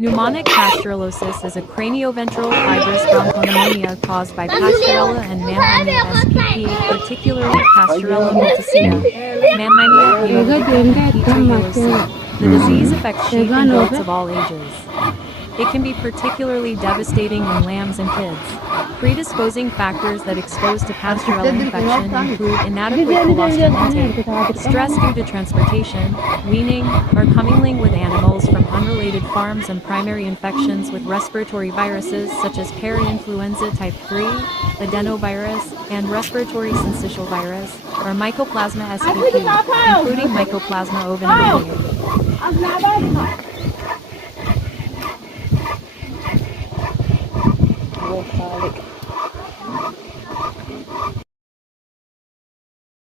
Pneumonic pasteurellosis is a cranioventral fibrous bronchopneumonia caused by Pasteurella and Mannheimia spp, particularly Pasteurella multicida, Mannheimia pneumonica, and P. tuberculosis. The disease affects sheep and goats of all ages. It can be particularly devastating in lambs and kids. Predisposing factors that expose to Pasteurella infection include inadequate colostrum intake, stress due to transportation, weaning, or commingling with animals from unrelated farms, and primary infections with respiratory viruses such as parainfluenza type 3, adenovirus, and respiratory syncytial virus, or Mycoplasma spp, including Mycoplasma ovinae. Lethargy.